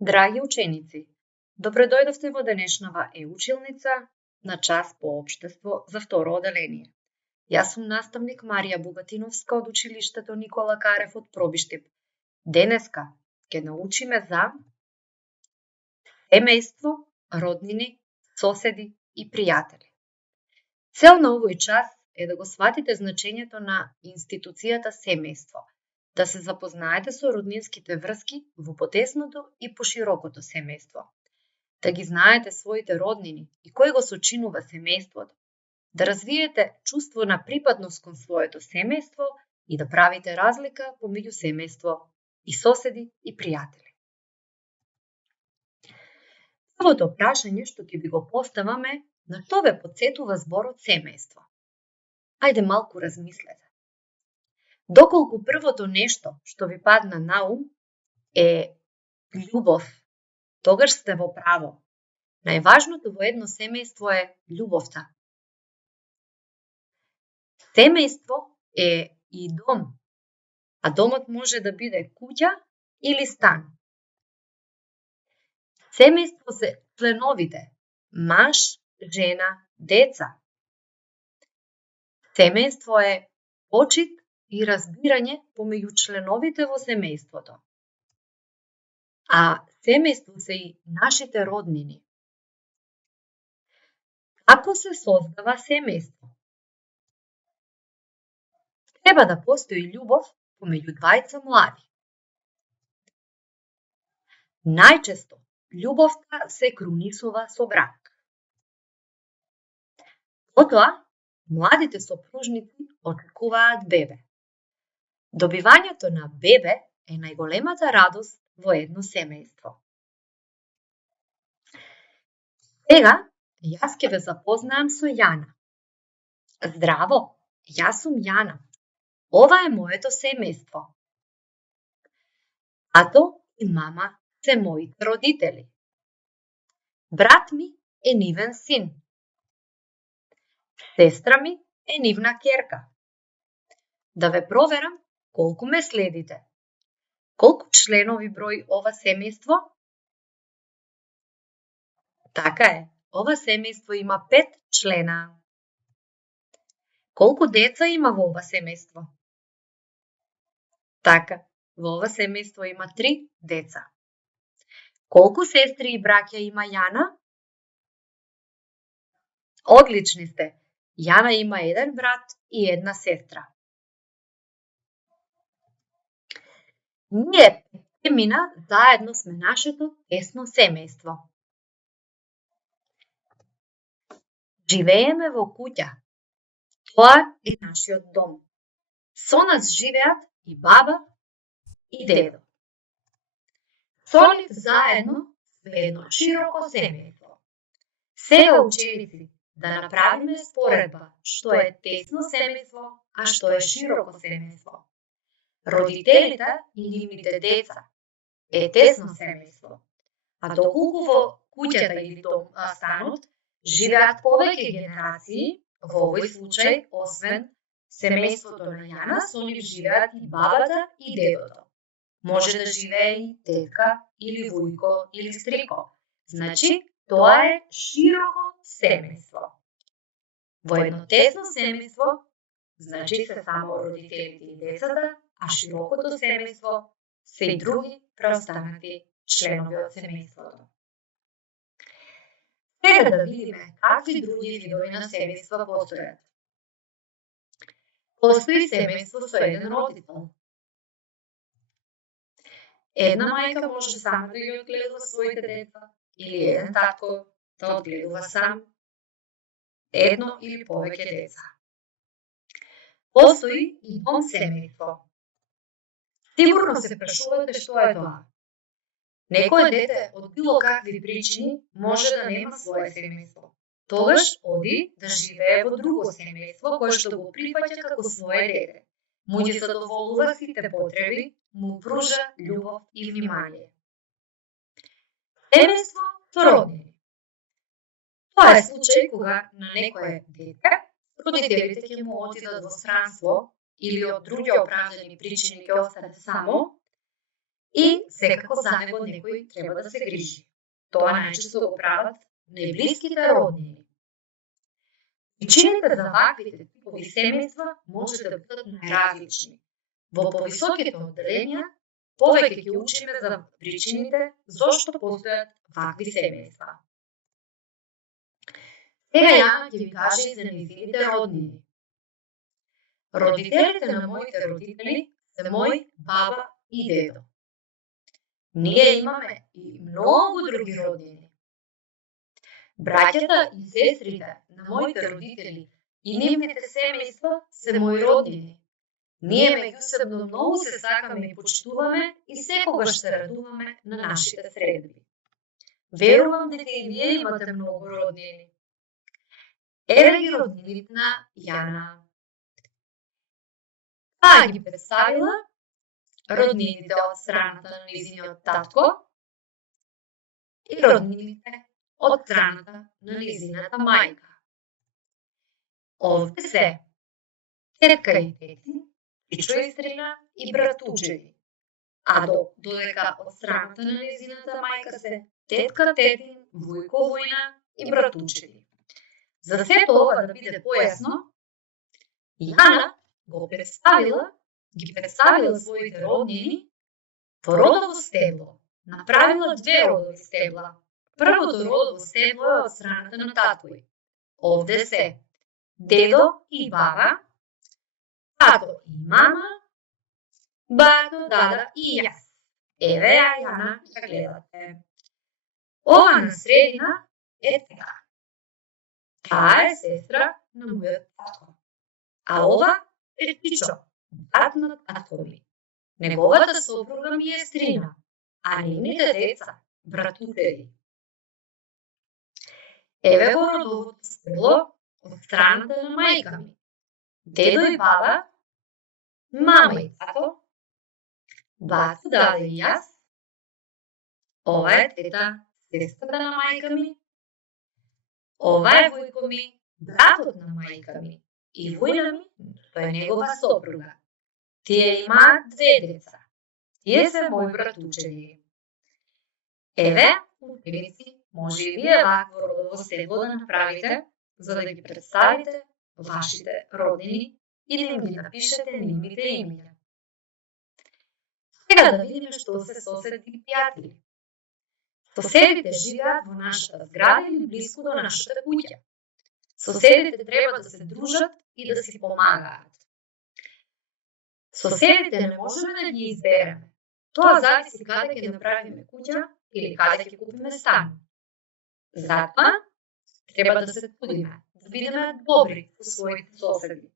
Драги ученици, добре дојдовте во денешнава училница на час по општество за второ оделение. Јас сум наставник Марија Бугатиновска од училиштето Никола Карев од Пробиштип. Денеска ќе научиме за семејство, роднини, соседи и пријатели. Цел на овој час е да го сватите значењето на институцијата семејство, да се запознаете со роднинските врски во потесното и поширокото семејство, да ги знаете своите роднини и кој го сочинува семејството, да развиете чувство на припадност кон своето семејство и да правите разлика помеѓу семејство и соседи и пријатели. Првото прашање што ќе ви го поставаме, на што ве потсетува зборот семејство? Ајде малку размислете. Доколку првото нешто што ви падна на ум е љубов, тогаш сте во право. Најважното во едно семејство е љубовта. Семејство е и дом, а домот може да биде куќа или стан. Семејство се членовите, маж, жена, деца. Семејство е почит и разбирање помеѓу членовите во семејството. А семејство се и нашите роднини. Како се создава семејство? Треба да постои љубов помеѓу двајца млади. Најчесто љубовта се крунисува со брак. Потоа, младите сопружници очекуваат бебе. Добивањето на бебе е најголемата радост во едно семејство. Сега, јас ќе ве запознаам со Јана. Здраво, јас сум Јана. Ова е моето семејство. Тато и мама се моите родители. Брат ми е нивен син. Сестра ми е нивна ќерка. Да ве проверам колку ме следите. Колку членови брои ова семејство? Така е, ова семејство има 5 члена. Колку деца има во ова семејство? Така, во ова семејство има 3 деца. Колку сестри и браќа има Јана? Одлични сте! Јана има 1 брат и 1 сестра. Ние петмина заедно сме нашето тесно семејство. Живееме во куќа. Тоа е нашиот дом. Со нас живеат и баба и дедо. Со нив заедно сме едно широко семејство. Сега, ученици, да направиме споредба што е тесно семејство, а што е широко семејство. Родителите и нивните деца е тесно семејство, а доколку во куќата или станот живеат повеќе генерации, во овој случај, освен семејството на Јана, со нив живеат и бабата и дедото. Може да живее и тетка, или вујко, или стрико. Значи, тоа е широко семејство. Во едно тесно семејство, значи се само родителите и децата, а широкото семејство се и други преостанати членови од семејството. Сега да видиме какви други видови на семејства постојат. Постои семејство со еден родител. Една мајка може само да ги одгледува своите деца, или еден татко да одгледува сам едно или повеќе деца. Постои и дом семејство. Сигурно се прашувате што е тоа. Некое дете од било какви причини може да нема свое семејство. Тогаш оди да живее во друго семејство кое што го прифаќа како свое дете. Му ги задоволува сите потреби, му пружа љубов и внимание. Семејство со роднини. Тоа е случај кога на некое дете родителите ќе му отидат во странство или од други оправдани причини ќе остане само и секако за него некој треба да се грижи. Тоа најчесто го прават најблиските роднини. Причините за ваквите типови семејства може да бидат најразлични. Во повисоките одделенија повеќе ќе учиме за причините зошто постојат вакви семејства. Сега Јана ќе ви каже и за нејзините роднини. Родителите на моите родители се мој баба и дедо. Ние имаме и многу други роднини. Браќата и сестрите на моите родители и нивните семејства се мои роднини. Ние меѓусебно многу се сакаме и почитуваме и секогаш се радуваме на нашите средби. Верувам дека и вие имате многу роднини. Еве ги роднините на Јана. Таа ги представила роднините од страната на нејзиниот татко и роднините од страната на нејзината мајка. Овде се тетка и тети, чичо и стрина и братучеви, а додека од страната на нејзината мајка се тетка, тетин, вујко, вујна и братучеви. За сето ова да биде појасно, Јана ги представила своите роднини во родово стебло. Направила 2 родови стебла. Првото родово стебло е од страната на татој. Овде се дедо и баба, тато и мама, бато, дада и јас. Еве ја Јана ја гледате. Ова на средина е така. Таа е сестра на мојот татко. А ова е чичо, брат на татко ми. Неговата сопруга ми е стрина, а нивните деца братучеви. Еве го родовото стебло од страната на мајка ми. Дедо и баба, мама и тато, бато, дада и јас. Ова е тета, сестрата на мајка ми. Ова е вујко ми, братот на мајка ми. И вујна ми, тој е негова сопруга. Тие имаат 2 деца. Тие се мои братучеви. Еве, ученици, може и вие вакво родово стебло да направите, за да ги представите вашите роднини и да им ги напишете нивните имиња. Сега да видиме што се соседи и пријатели. Соседите живеат во нашата зграда или близко до нашата куќа. Соседите треба да се дружат и да си помагаат. Соседите не можеме да ги избереме. Тоа зависи каде ќе направиме куќа или каде ќе купиме стан. Затоа треба да се трудиме, да бидеме добри со своите соседи.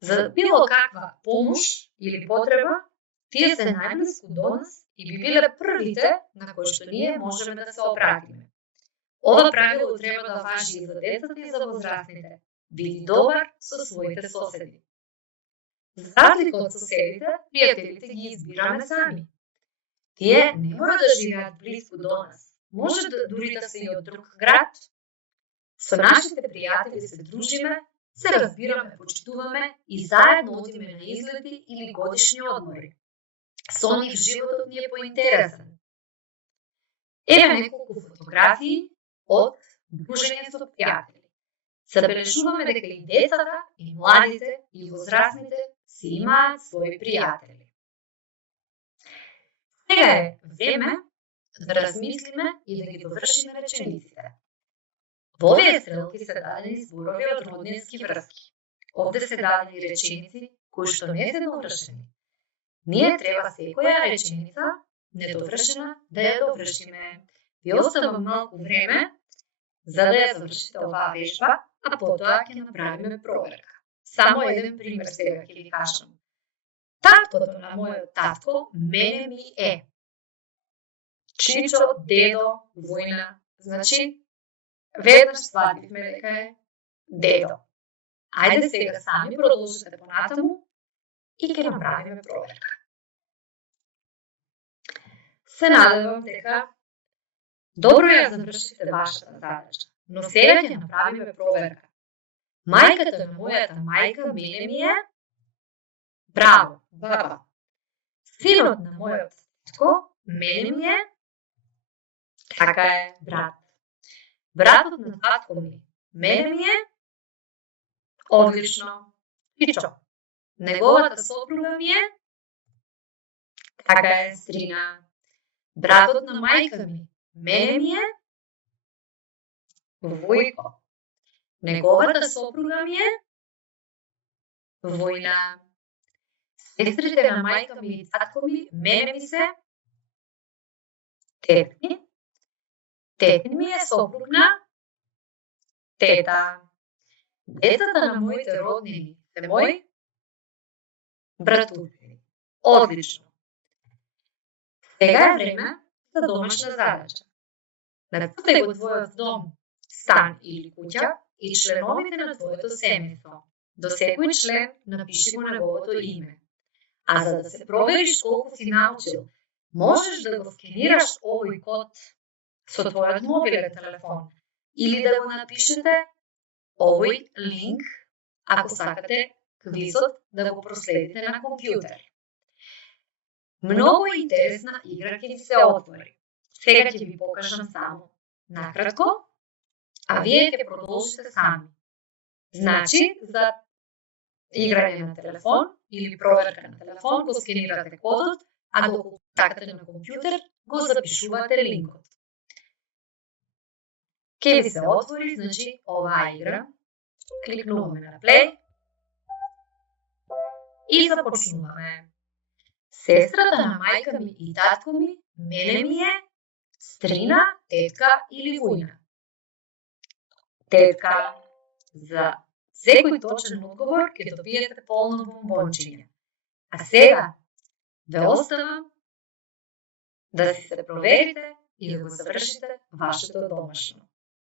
За било каква помош или потреба, тие се најблиску до нас и би биле првите на кои што ние можеме да се обратиме. Ова правило треба да важи и за децата и за возрастните. Биди добар со своите соседи. За разлика од соседите, пријателите ги избираме сами. Тие не мора да живеат близко до нас. Може да дури да се и од друг град. Со нашите пријатели се дружиме, се разбираме, почитуваме и заедно одиме на излети или годишни одмори. Со нив животот ни е поинтересен. Еве неколку фотографии од дружење со пријатели. Забележуваме дека и децата, и младите, и возрастните си имаат своји пријатели. Сега е време да размислиме и да ги довршиме речениците. Во овие стрелки се дадени зборови од роднински врски. Овде се дадени реченици кои што не се довршени. Ние треба секоја реченица недовршена да ја довршиме. Ви оставам малку време за да ја завршите оваа вежба, а потоа ќе направиме проверка. Само еден пример сега ќе ви кажам. Таткото на мојот татко мене ми е чичо, дедо, вујна. Значи, веднаш свативме дека е дедо. Ајде сега сами продолжите понатаму и ќе направиме проверка. Се надевам дека добро ја завршите вашата задача, но сега ќе направиме проверка. Мајката на мојата мајка мене ми е браво, баба. Синот на мојот Мене ми е, така е брат. Братот на татко ми, мене ми е, одлично. Пичо. Неговата сопруга ми е, така е стрина. Братот на мајка ми, мене ми е, Војко. Неговата сопруга ми е, Војна. Сестрите на мајка ми и татко ми, мене ми се, тетки. Тетин ми е сопруг на тета. Децата на моите роднини се мои братовци. Одлично. Сега е време за домашна задача. Нацртај го твојот дом, стан или куќа и членовите на твоето семејство. До секој член напиши го неговото име. А за да се провериш колку си научил, можеш да го скенираш овој код со твојот мобилен телефон или да го напишете овој линк ако сакате квизот да го проследите на компјутер. Многу интересна игра ќе ви се отвори. Сега ќе ви покажам само накратко, а вие ќе продолжите сами. Значи, за играње на телефон или проверка на телефон го скенирате кодот, а доколку сакате на компјутер го запишувате линкот. Ќе ви се отвори, значи, оваа игра. Кликнуваме на плей и започнуваме. Сестрата на мајка ми и татко ми, мене ми е, стрина, тетка или војна. Тетка. За секој точен одговор ќе добиете полно бомбончиња. А сега ве оставам да си се проверите и да го завршите вашето домашно.